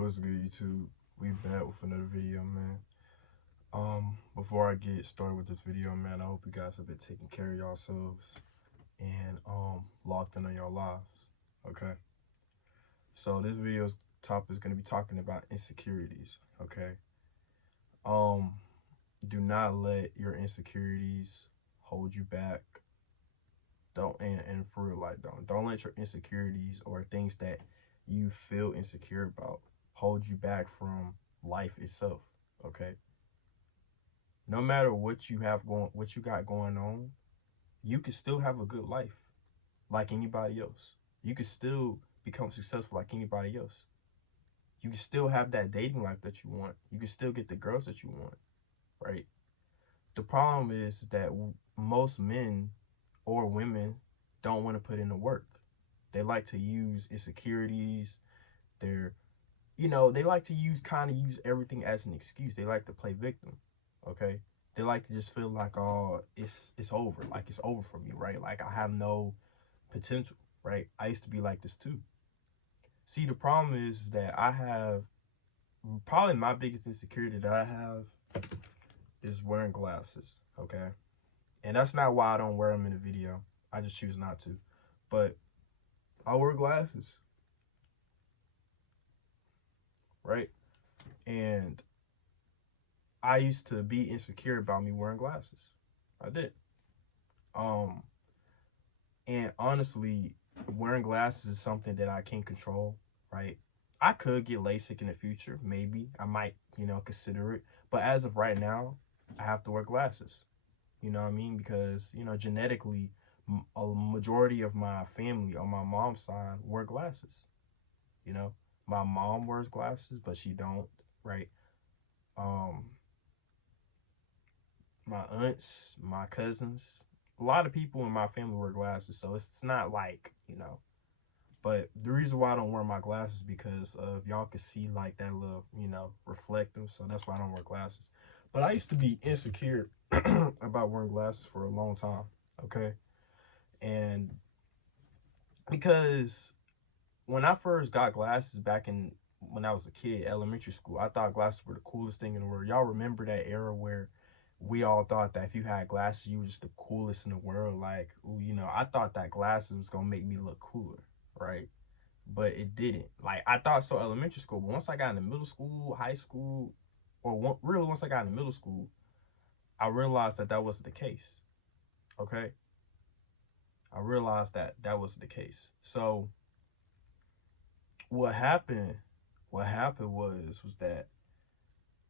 What's good, YouTube? We back with another video, man. Before I get started with this video, man, I hope you guys have been taking care of yourselves and locked in on your lives. Okay. So this video's topic is gonna be talking about insecurities. Okay. Do not let your insecurities hold you back. And for real, like don't let your insecurities or things that you feel insecure about hold you back from life itself. Okay. No matter what you got going on, you can still have a good life like anybody else. You can still become successful like anybody else. You can still have that dating life that you want. You can still get the girls that you want, right? The problem is that most men or women don't want to put in the work. They like to use insecurities. They like to use everything as an excuse. They like to play victim. Okay. They like to just feel like, oh, it's over. Like it's over for me, right? Like I have no potential, right? I used to be like this too. See, the problem is that I have probably my biggest insecurity that I have is wearing glasses. Okay. And that's not why I don't wear them in the video. I just choose not to. But I wear glasses. Right? And I used to be insecure about me wearing glasses. I did. And honestly, wearing glasses is something that I can't control, right? I could get LASIK in the future, maybe. I might, consider it. But as of right now, I have to wear glasses. You know what I mean? Because, genetically, a majority of my family on my mom's side wear glasses. My mom wears glasses, but she don't, right? My aunts, my cousins, a lot of people in my family wear glasses, so it's not like, but the reason why I don't wear my glasses is because of y'all can see like that little, reflective, so that's why I don't wear glasses. But I used to be insecure about wearing glasses for a long time, okay? And because when I first got glasses when I was a kid, elementary school, I thought glasses were the coolest thing in the world. Y'all remember that era where we all thought that if you had glasses, you were just the coolest in the world. Like, I thought that glasses was going to make me look cooler, right? But it didn't. Like, I thought so elementary school, but once I got into middle school, high school, really once I got into middle school, I realized that that wasn't the case, okay? I realized that that wasn't the case. So what happened was that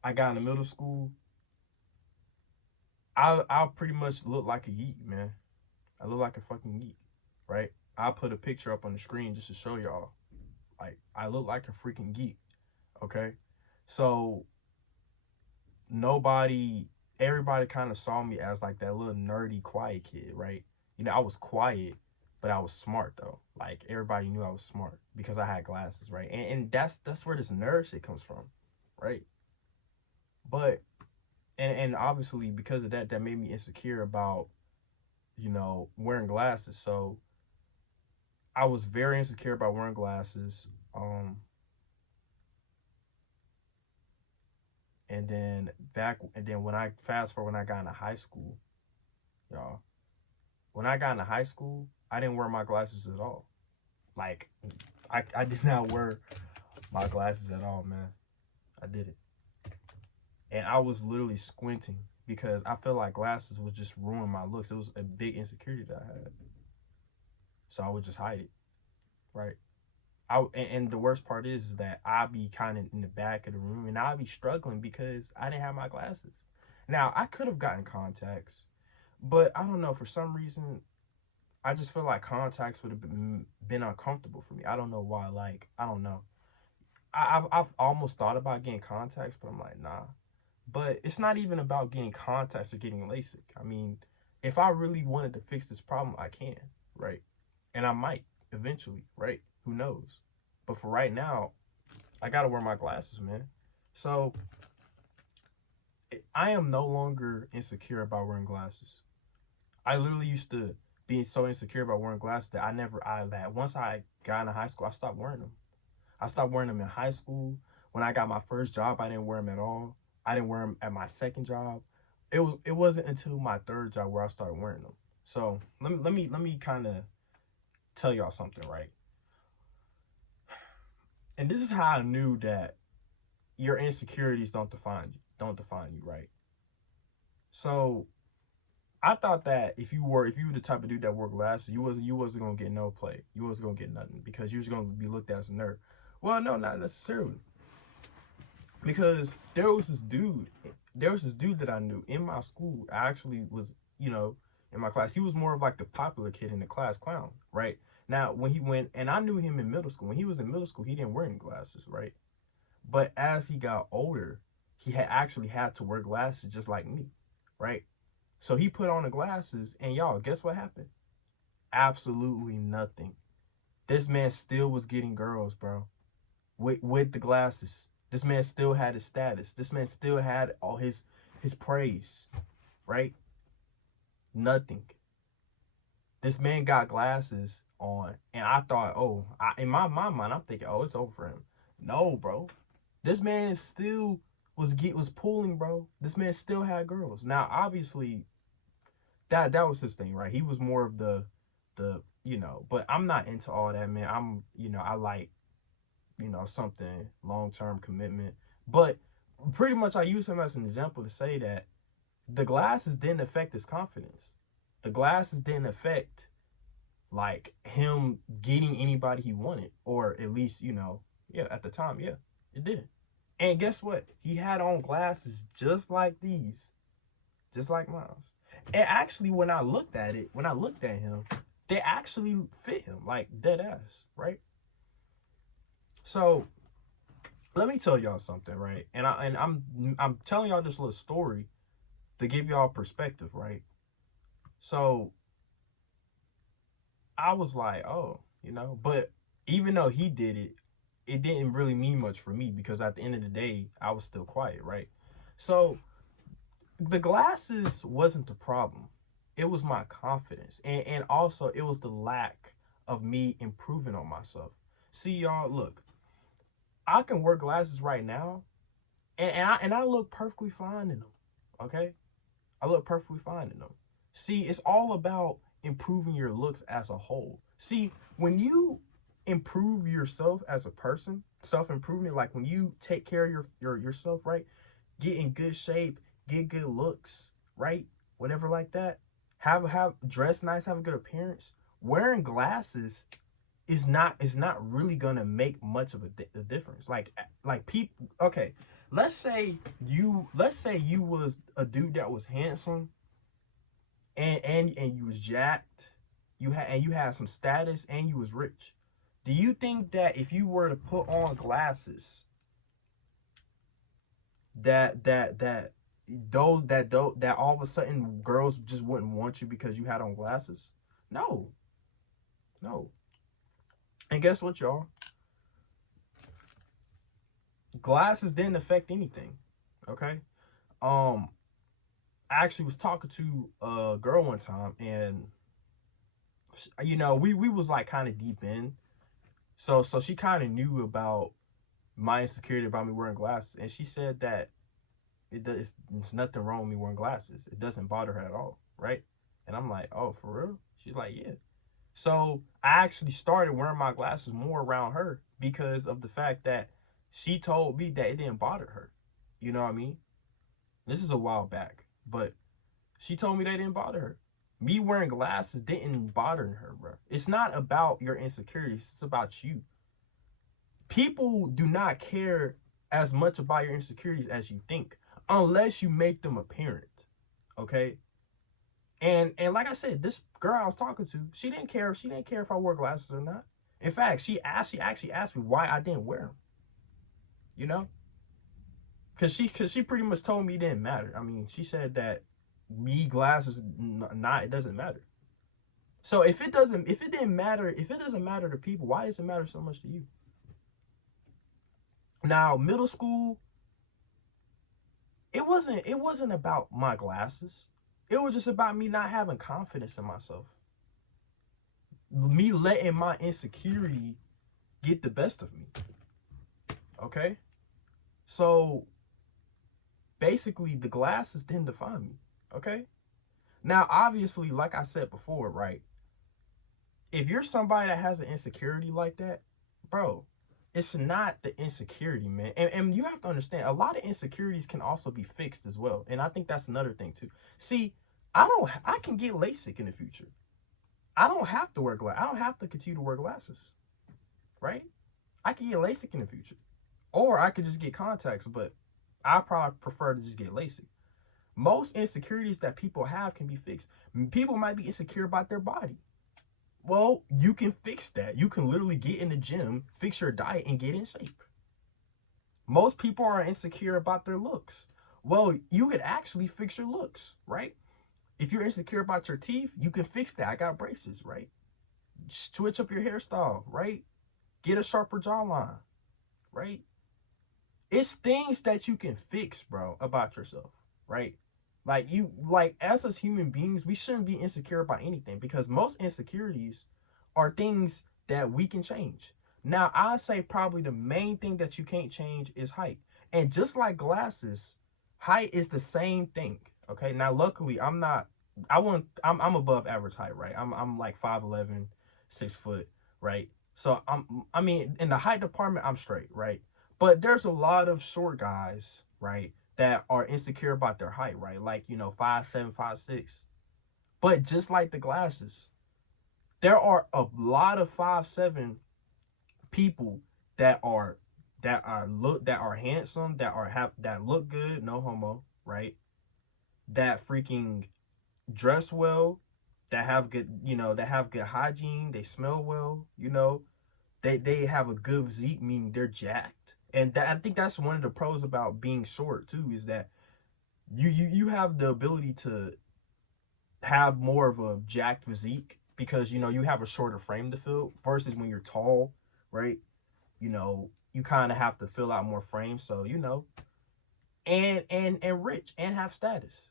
I got into middle school. I pretty much look like a geek, man. I look like a fucking geek, right? I'll put a picture up on the screen just to show y'all. Like, I look like a freaking geek, okay? So everybody kind of saw me as like that little nerdy, quiet kid, right? I was quiet, but I was smart though. Like, everybody knew I was smart because I had glasses, right? And that's where this nerd shit comes from, right? But and obviously because of that made me insecure about, wearing glasses. So I was very insecure about wearing glasses. And then when I fast forward, when I got into high school, y'all, when I got into high school, I didn't wear my glasses at all. Like, I did not wear my glasses at all, man. I didn't. And I was literally squinting because I felt like glasses would just ruin my looks. It was a big insecurity that I had. So I would just hide it, right? And the worst part is that I'd be kind of in the back of the room and I'd be struggling because I didn't have my glasses. Now, I could have gotten contacts, but I don't know. For some reason, I just feel like contacts would have been uncomfortable for me. I don't know why. Like, I don't know. I've almost thought about getting contacts, but I'm like, nah. But it's not even about getting contacts or getting LASIK. I mean, if I really wanted to fix this problem, I can, right? And I might eventually, right? Who knows? But for right now, I gotta wear my glasses, man. So I am no longer insecure about wearing glasses. I literally used to be so insecure about wearing glasses that once I got into high school, I stopped wearing them. I stopped wearing them in high school. When I got my first job, I didn't wear them at all. I didn't wear them at my second job. It wasn't until my third job where I started wearing them. So let me kind of tell y'all something, right? And this is how I knew that your insecurities don't define you, right? So I thought that if you were the type of dude that wore glasses, you wasn't gonna get no play. You wasn't gonna get nothing because you was gonna be looked at as a nerd. Well, no, not necessarily. Because there was this dude that I knew in my school. I actually was, in my class. He was more of like the popular kid in the class clown, right? Now, when he went, and I knew him in middle school. When he was in middle school, he didn't wear any glasses, right? But as he got older, he had actually had to wear glasses just like me, right? So he put on the glasses, and y'all, guess what happened? Absolutely nothing. This man still was getting girls, bro, with the glasses. This man still had his status. This man still had all his praise, right? Nothing. This man got glasses on, and I thought, in my mind, I'm thinking, it's over for him. No, bro. This man still was pulling, bro. This man still had girls. Now, obviously, that was his thing, right? He was more of the but I'm not into all that, man. I like, something long-term commitment. But pretty much I use him as an example to say that the glasses didn't affect his confidence. The glasses didn't affect like him getting anybody he wanted, or at least, at the time, yeah, it didn't. And guess what? He had on glasses just like these, just like Miles. And actually, when I looked at him, they actually fit him like dead ass, right? So let me tell y'all something, right? And I'm telling y'all this little story to give y'all perspective, right? So I was like, but even though he did it, it didn't really mean much for me because at the end of the day, I was still quiet, right? So the glasses wasn't the problem. It was my confidence. And also it was the lack of me improving on myself. See, y'all, look, I can wear glasses right now and I look perfectly fine in them. Okay? I look perfectly fine in them. See, it's all about improving your looks as a whole. See, when you improve yourself as a person, self-improvement, like when you take care of yourself, right? Get in good shape, get good looks, right? Whatever like that. Have dress nice, have a good appearance. Wearing glasses is not really gonna make much of a difference. Like people. Okay, let's say you was a dude that was handsome and you was jacked, you had some status and you was rich. Do you think that if you were to put on glasses, that all of a sudden girls just wouldn't want you because you had on glasses? No. And guess what, y'all? Glasses didn't affect anything. Okay. I actually was talking to a girl one time, and we was like kind of deep in. So she kind of knew about my insecurity about me wearing glasses, and she said that it's nothing wrong with me wearing glasses. It doesn't bother her at all, right? And I'm like, oh, for real? She's like, yeah. So I actually started wearing my glasses more around her because of the fact that she told me that it didn't bother her. You know what I mean? This is a while back, but she told me that it didn't bother her. Me wearing glasses didn't bother her, bro. It's not about your insecurities. It's about you. People do not care as much about your insecurities as you think, unless you make them apparent. Okay? And like I said, this girl I was talking to, she didn't care. She didn't care if I wore glasses or not. In fact, she actually asked me why I didn't wear them. You know? Cause she pretty much told me it didn't matter. I mean, she said that me glasses, it doesn't matter. So if it doesn't matter to people, why does it matter so much to you? Now, middle school, it wasn't about my glasses. It was just about me not having confidence in myself. Me letting my insecurity get the best of me. Okay? So basically, the glasses didn't define me. Okay. Now, obviously, like I said before, right? If you're somebody that has an insecurity like that, bro, it's not the insecurity, man. And you have to understand, a lot of insecurities can also be fixed as well. And I think that's another thing too. See, I can get LASIK in the future. I don't have to wear glasses. I don't have to continue to wear glasses, right? I can get LASIK in the future. Or I could just get contacts, but I probably prefer to just get LASIK. Most insecurities that people have can be fixed. People might be insecure about their body. Well, you can fix that. You can literally get in the gym, fix your diet, and get in shape. Most people are insecure about their looks. Well, you could actually fix your looks, right? If you're insecure about your teeth, you can fix that. I got braces, right? Switch up your hairstyle, right? Get a sharper jawline, right? It's things that you can fix, bro, about yourself, right? Like as us human beings, we shouldn't be insecure about anything because most insecurities are things that we can change. Now, I say probably the main thing that you can't change is height. And just like glasses, height is the same thing. Okay. Now, luckily, I'm above average height, right? I'm like 5'11", 6 foot, right? So I mean, in the height department, I'm straight, right? But there's a lot of short guys, right, that are insecure about their height, right? Like, 5'7", 5'6". But just like the glasses, there are a lot of 5'7" people that are handsome, that look good, no homo, right? That freaking dress well, that have good hygiene, they smell well, they have a good physique, meaning they're jacked. And I think that's one of the pros about being short too, is that you have the ability to have more of a jacked physique because you have a shorter frame to fill versus when you're tall, right? You kind of have to fill out more frame, so and rich and have status.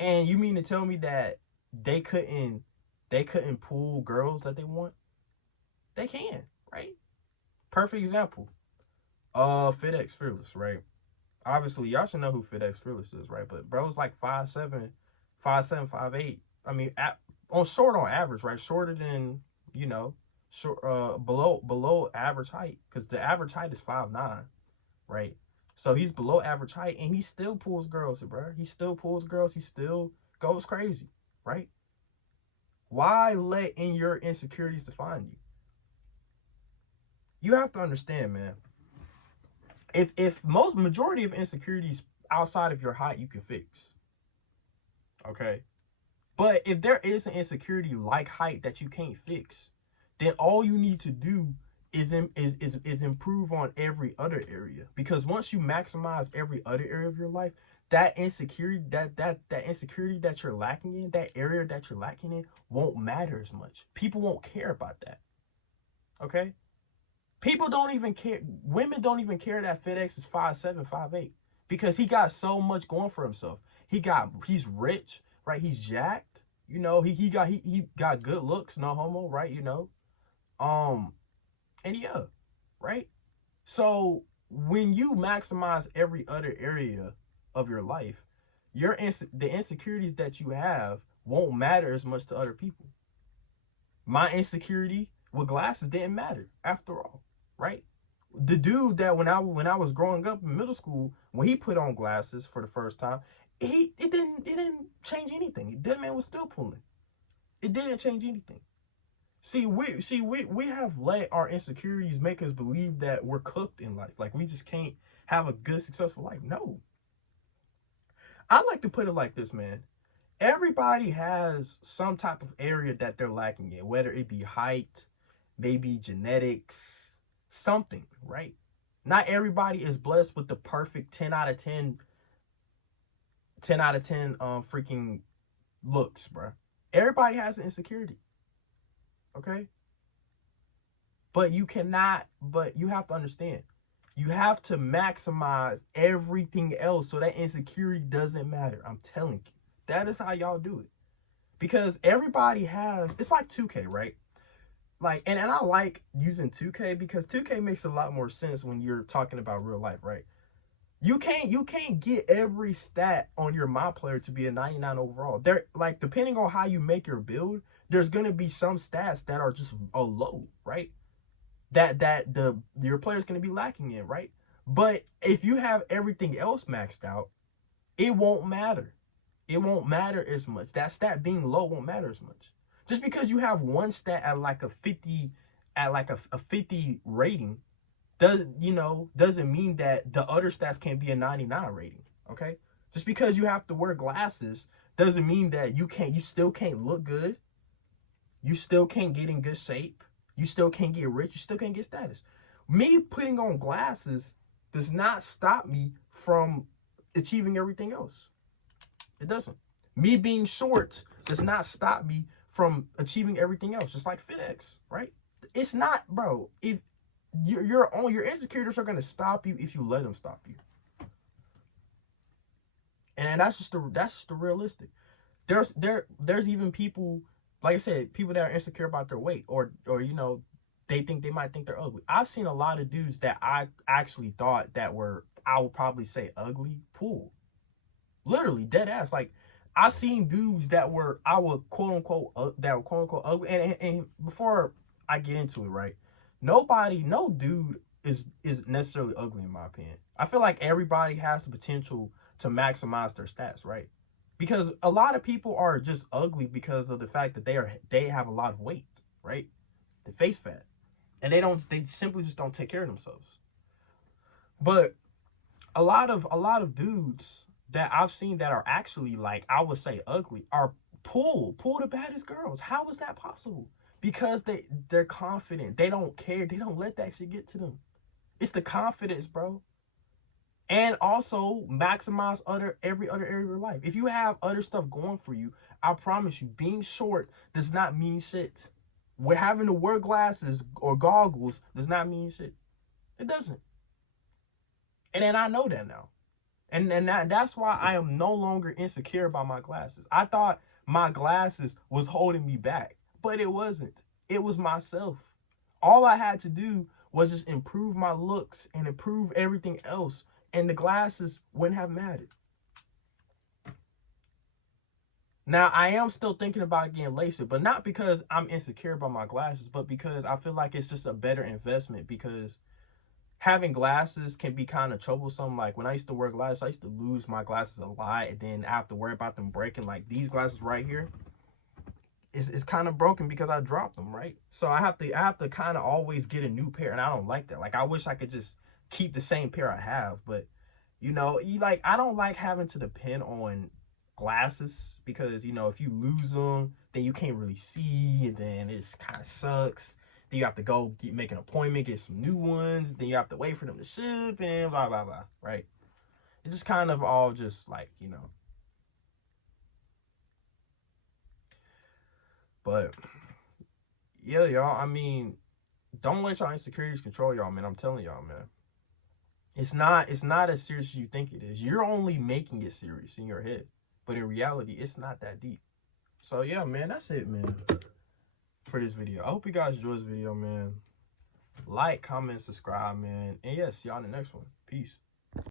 And you mean to tell me that they couldn't pull girls that they want? They can, right? Perfect example. FedEx Fearless, right? Obviously, y'all should know who FedEx Fearless is, right? But bro's like 5'7", 5'7", 5'8". I mean, on average, right? Shorter than short, below average height, because the average height is 5'9", right? So he's below average height, and he still pulls girls, bro. He still pulls girls. He still goes crazy, right? Why let in your insecurities define you? You have to understand, man. If most majority of insecurities outside of your height you can fix, okay? But if there is an insecurity like height that you can't fix, then all you need to do is improve on every other area. Because once you maximize every other area of your life, that insecurity that insecurity that you're lacking in, that area that you're lacking in, won't matter as much. People won't care about that. Okay? People don't even care. Women don't even care that FedEx is 5'7", 5'8", because he got so much going for himself. He's rich, right? He's jacked. He got good looks, no homo, right? And yeah, right? So when you maximize every other area of your life, the insecurities that you have won't matter as much to other people. My insecurity with glasses didn't matter after all, right? The dude that when I was growing up in middle school, when he put on glasses for the first time, it didn't change anything. That man was still pulling. It didn't change anything. We have let our insecurities make us believe that we're cooked in life. Like we just can't have a good, successful life. No. I like to put it like this, man. Everybody has some type of area that they're lacking in, whether it be height, maybe genetics, something, right? Not everybody is blessed with the perfect 10 out of 10 freaking looks, bro. Everybody has an insecurity. Okay? But you have to understand. You have to maximize everything else so that insecurity doesn't matter. I'm telling you. That is how y'all do it. Because everybody has, it's like 2K, right? Like, and I like using 2K because 2K makes a lot more sense when you're talking about real life, right? You can't get every stat on your my player to be a 99 overall. There, like, depending on how you make your build, there's gonna be some stats that are just a low, right? That your player's gonna be lacking in, right? But if you have everything else maxed out, it won't matter. It won't matter as much. That stat being low won't matter as much. Just because you have one stat at like a 50, at like a 50 rating, doesn't mean that the other stats can't be a 99 rating. Okay? Just because you have to wear glasses doesn't mean that you still can't look good. You still can't get in good shape. You still can't get rich. You still can't get status. Me putting on glasses does not stop me from achieving everything else. It doesn't. Me being short does not stop me from achieving everything else, just like FedEx, right? It's not, bro. If your insecurities are gonna stop you if you let them stop you. And that's just the realistic. There's even people, like I said, people that are insecure about their weight, or they might think they're ugly. I've seen a lot of dudes that I actually thought that were, I would probably say, ugly pull. Literally dead ass. Like, I seen dudes that were, I would quote unquote ugly. And before I get into it, right? No dude is necessarily ugly in my opinion. I feel like everybody has the potential to maximize their stats, right? Because a lot of people are just ugly because of the fact that they have a lot of weight, right? The face fat. And they simply just don't take care of themselves. But a lot of dudes that I've seen that are actually, like, I would say ugly, are pull the baddest girls. How is that possible? Because they're confident. They don't care. They don't let that shit get to them. It's the confidence, bro. And also maximize every other area of your life. If you have other stuff going for you, I promise you, being short does not mean shit. We're having to wear glasses or goggles does not mean shit. It doesn't. And then I know that now. And that's why I am no longer insecure about my glasses. I thought my glasses was holding me back, but it wasn't. It was myself. All I had to do was just improve my looks and improve everything else, and the glasses wouldn't have mattered. Now, I am still thinking about getting LASIK, but not because I'm insecure about my glasses, but because I feel like it's just a better investment, because having glasses can be kind of troublesome. Like, when I used to wear glasses, I used to lose my glasses a lot, and then I have to worry about them breaking. Like, these glasses right here, it's kind of broken because I dropped them, right? So I have to kind of always get a new pair, and I don't like that. Like, I wish I could just keep the same pair I have, but I don't like having to depend on glasses, because if you lose them, then you can't really see, and then it kind of sucks. Then you have to go make an appointment, get some new ones. Then you have to wait for them to ship, and blah, blah, blah, right? It's just kind of all just like, But, yeah, y'all, I mean, don't let y'all insecurities control y'all, man. I'm telling y'all, man. It's not as serious as you think it is. You're only making it serious in your head. But in reality, it's not that deep. So, yeah, man, that's it, man, for this video. I hope you guys enjoyed this video, man. Like, comment, subscribe, man. And yeah, see y'all in the next one. Peace.